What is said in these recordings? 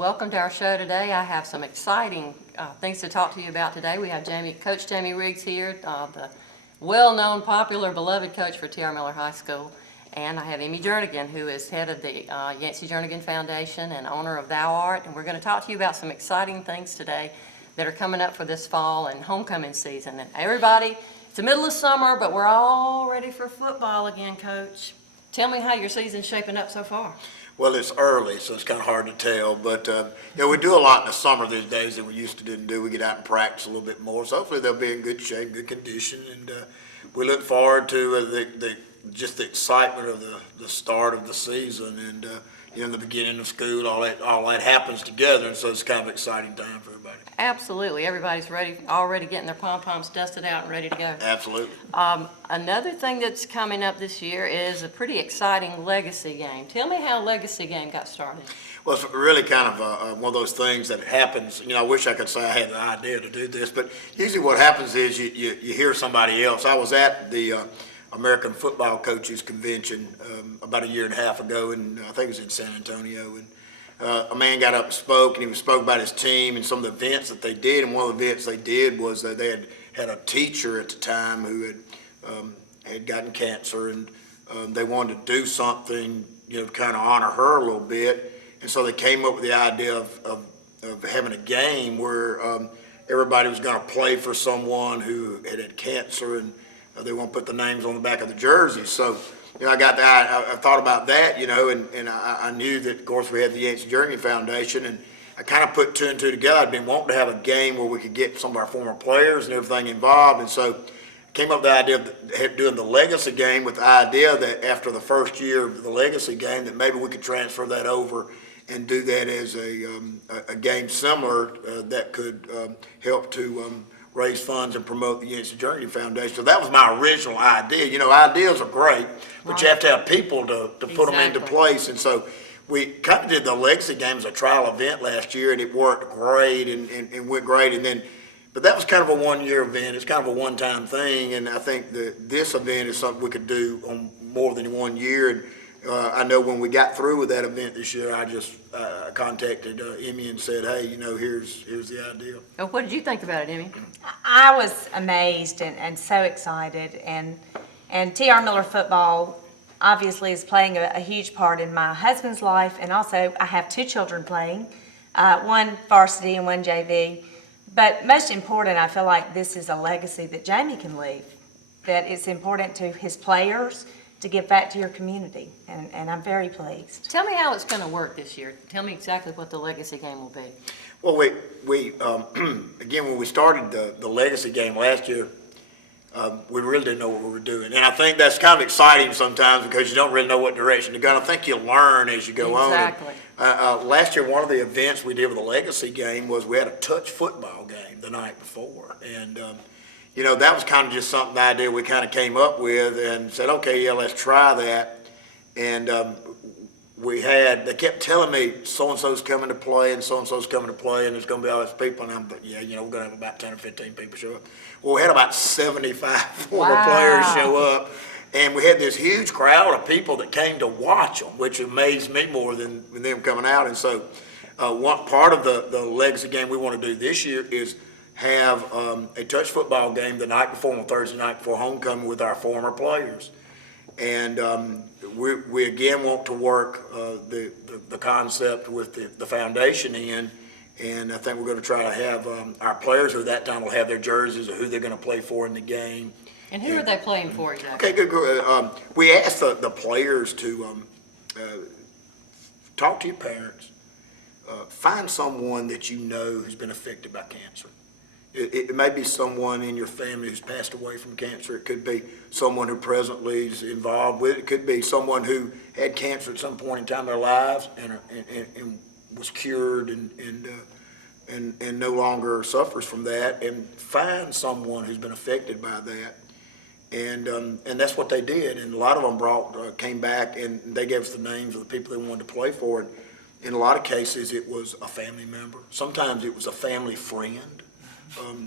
Welcome to our show today. I have some exciting things to talk to you about today. We have Coach Jamie Riggs here, the well-known, popular, beloved coach for T.R. Miller High School. And I have Emmy Jernigan, who is head of the Yancey Jernigan Foundation and owner of Thou Art. And we're going to talk to you about some exciting things today that are coming up for this fall and homecoming season. And everybody, it's the middle of summer, but we're all ready for football again, Coach. Tell me how your season's shaping up so far. Well, it's early, so it's kind of hard to tell. But, we do a lot in the summer these days that we used to didn't do. We get out and practice a little bit more. So hopefully they'll be in good shape, good condition. And we look forward to just the excitement of the start of the season. And, the beginning of school, all that happens together. And so it's kind of an exciting time for everybody. Absolutely. Everybody's already getting their pom-poms dusted out and ready to go. Absolutely. Another thing that's coming up this year is a pretty exciting legacy game. Tell me how legacy game got started. Well, it's really kind of one of those things that happens. I wish I could say I had the idea to do this, but usually what happens is you hear somebody else. I was at the American Football Coaches Convention about a year and a half ago, and I think it was in San Antonio, and a man got up and spoke, and he spoke about his team and some of the events that they did. And one of the events they did was that they had a teacher at the time who had gotten cancer, and they wanted to do something, to kind of honor her a little bit. And so they came up with the idea of having a game where everybody was going to play for someone who had cancer, and they want to put the names on the back of the jerseys. So I got that. I thought about that, and I knew that, of course, we had the Yancey Jernigan Foundation, and I kind of put two and two together. I'd been wanting to have a game where we could get some of our former players and everything involved, and so I came up with the idea of doing the legacy game, with the idea that after the first year of the legacy game that maybe we could transfer that over and do that as a game similar that could help to raise funds and promote the Yancey Jernigan Foundation. So that was my original idea. Ideas are great, but you have to have people to put them into place. And so we kind of did the legacy game as a trial event last year, and it worked great and went great. But that was kind of a one-year event. It's kind of a one-time thing, and I think that this event is something we could do on more than 1 year. And I know when we got through with that event this year, I just contacted Emmy and said, hey, here's the idea. Oh, what did you think about it, Emmy? I was amazed and so excited. And T.R. Miller football obviously is playing a huge part in my husband's life. And also I have two children playing, one varsity and one JV. But most important, I feel like this is a legacy that Jamie can leave, that it's important to his players to give back to your community, and I'm very pleased. Tell me how it's going to work this year. Tell me exactly what the legacy game will be. Well, we again, when we started the legacy game last year, we really didn't know what we were doing. And I think that's kind of exciting sometimes because you don't really know what direction to go. And I think you learn as you go on. Exactly. Last year, one of the events we did with the legacy game was we had a touch football game the night before. And that was kind of just something, the idea we kind of came up with and said, okay, yeah, let's try that. And they kept telling me so-and-so's coming to play and so-and-so's coming to play and there's going to be all these people. And I'm like, yeah, we're going to have about 10 or 15 people show up. Well, we had about 75 former players show up. And we had this huge crowd of people that came to watch them, which amazed me more than them coming out. And so one part of the legacy game we want to do this year is have a touch football game the night before, on Thursday night before homecoming, with our former players. And we again want to work the concept with the foundation in, and I think we're going to try to have our players who at that time will have their jerseys of who they're going to play for in the game. And who are they playing for exactly? Okay, good. We asked the players to talk to your parents, find someone that you know who's been affected by cancer. It may be someone in your family who's passed away from cancer. It could be someone who presently is involved with it. It could be someone who had cancer at some point in time in their lives and was cured and no longer suffers from that. And find someone who's been affected by that. And that's what they did. And a lot of them came back and they gave us the names of the people they wanted to play for. And in a lot of cases, it was a family member. Sometimes it was a family friend.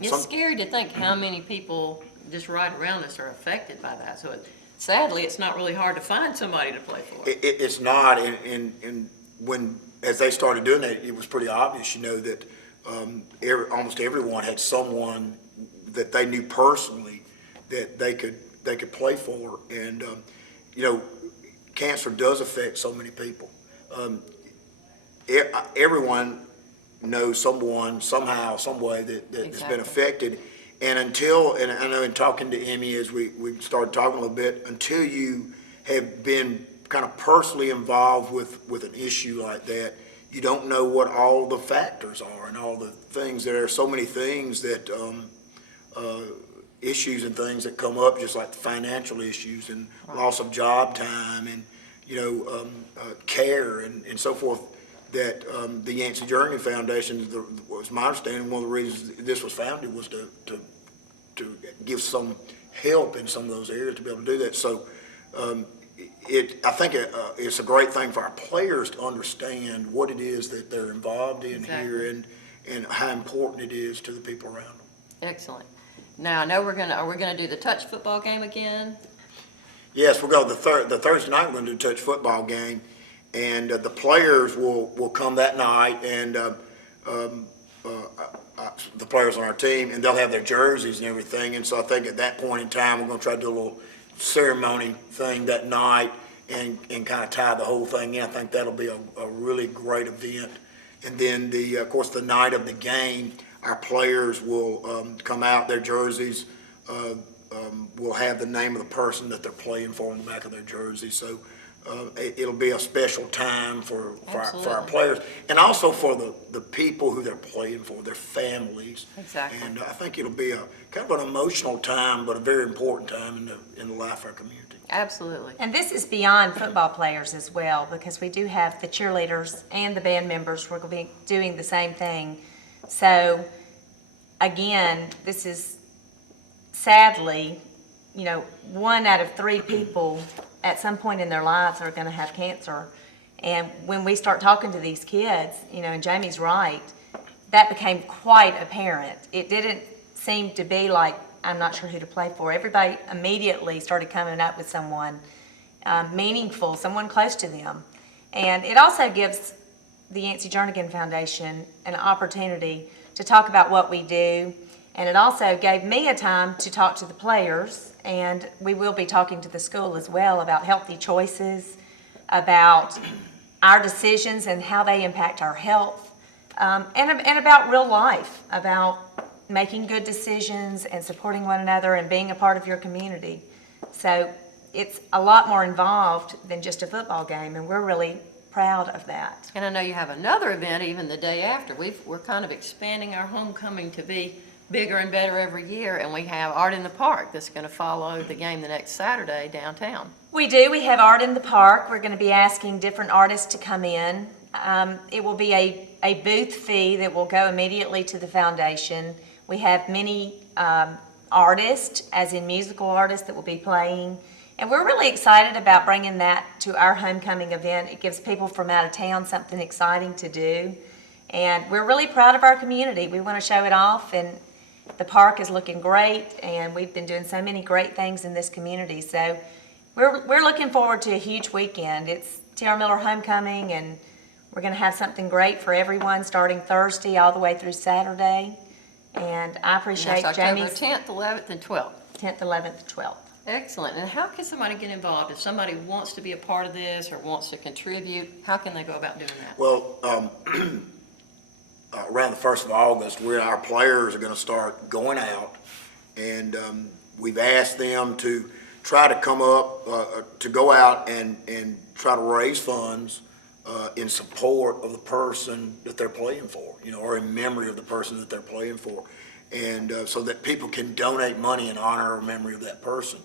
It's scary to think how many people just right around us are affected by that. So sadly, it's not really hard to find somebody to play for. It's not, and when as they started doing that, it was pretty obvious, that almost everyone had someone that they knew personally that they could play for. And, cancer does affect so many people. Everyone knows someone, somehow, some way that's been affected. And I know in talking to Emmy as we started talking a little bit, until you have been kind of personally involved with an issue like that, you don't know what all the factors are and all the things. There are so many things that, issues and things that come up, just like the financial issues and loss of job time and, care and so forth, that the Yancey Jernigan Foundation, was my understanding, one of the reasons this was founded was to give some help in some of those areas to be able to do that. So I think it's a great thing for our players to understand what it is that they're involved in here and how important it is to the people around them. Excellent. Now, I know are we gonna do the touch football game again? Yes, we're going the Thursday night. We're going to do a touch football game, and the players will come that night, and the players on our team, and they'll have their jerseys and everything. And so I think at that point in time, we're going to try to do a little ceremony thing that night and kind of tie the whole thing in. I think that'll be a really great event. And then of course, the night of the game, our players will come out, their jerseys will have the name of the person that they're playing for on the back of their jersey. So it'll be a special time for our players, and also for the people who they're playing for, their families. Exactly. And I think it'll be a kind of an emotional time, but a very important time in the life of our community. Absolutely. And this is beyond football players as well, because we do have the cheerleaders and the band members. We're going to be doing the same thing. So, again, this is sadly, 1 out of 3 people at some point in their lives are going to have cancer. And when we start talking to these kids, and Jamie's right, that became quite apparent. It didn't seem to be like, I'm not sure who to play for. Everybody immediately started coming up with someone meaningful, someone close to them. And it also gives the Yancey Jernigan Foundation an opportunity to talk about what we do. And it also gave me a time to talk to the players, and we will be talking to the school as well about healthy choices, about our decisions and how they impact our health, and about real life, about making good decisions and supporting one another and being a part of your community. So it's a lot more involved than just a football game, and we're really proud of that. And I know you have another event even the day after. We're kind of expanding our homecoming to be bigger and better every year, and we have Art in the Park that's going to follow the game the next Saturday downtown. We do. We have Art in the Park. We're going to be asking different artists to come in. It will be a booth fee that will go immediately to the foundation. We have many artists, as in musical artists, that will be playing. And we're really excited about bringing that to our homecoming event. It gives people from out of town something exciting to do. And we're really proud of our community. We want to show it off, and the park is looking great, and we've been doing so many great things in this community. So we're looking forward to a huge weekend. It's T.R. Miller Homecoming, and we're going to have something great for everyone starting Thursday all the way through Saturday. And I appreciate Jamie's 10th, 11th, and 12th. 10th, 11th, 12th. Excellent. And how can somebody get involved? If somebody wants to be a part of this or wants to contribute, how can they go about doing that? Well, around the 1st of August, our players are going to start going out, and we've asked them to try to come up, to go out and try to raise funds in support of the person that they're playing for, or in memory of the person that they're playing for, and so that people can donate money in honor or memory of that person.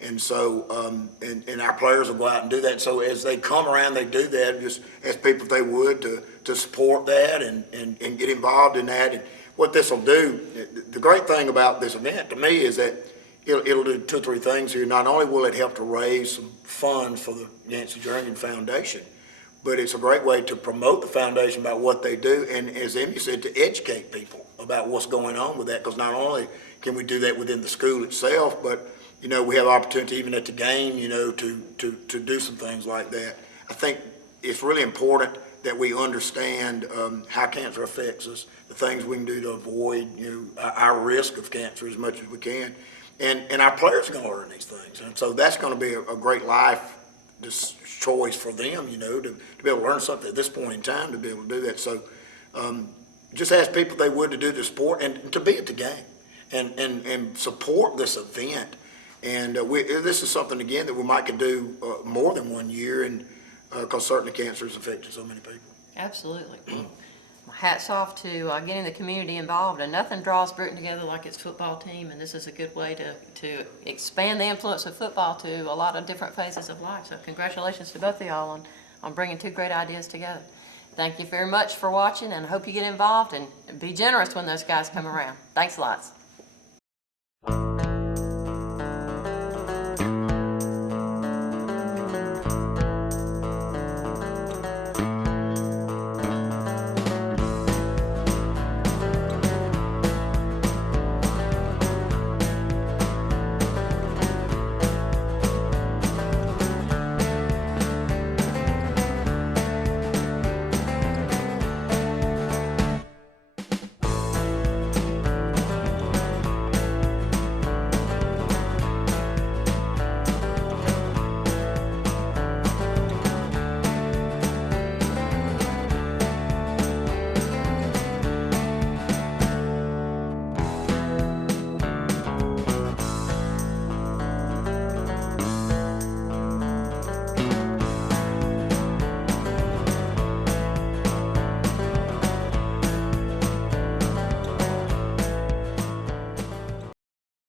And so, and our players will go out and do that. So as they come around, they do that, just ask people if they would to support that and get involved in that. And what this will do, the great thing about this event to me is that it'll do 2 or 3 things here. Not only will it help to raise some funds for the Yancey Jernigan Foundation, but it's a great way to promote the foundation about what they do. And as Emmy said, to educate people about what's going on with that, because not only can we do that within the school itself, but we have opportunity even at the game, to do some things like that. I think it's really important. that we understand how cancer affects us, the things we can do to avoid, our risk of cancer as much as we can. And our players are going to learn these things. And so that's going to be a great life choice for them, to be able to learn something at this point in time, to be able to do that. So just ask people if they would to do the sport and to be at the game and support this event. And this is something, again, that we might could do more than 1 year, and because certainly cancer has affected so many people. Absolutely. Hats off to getting the community involved, and nothing draws Brewton together like its football team, and this is a good way to expand the influence of football to a lot of different phases of life. So congratulations to both of y'all on bringing two great ideas together. Thank you very much for watching, and I hope you get involved and be generous when those guys come around. Thanks lots.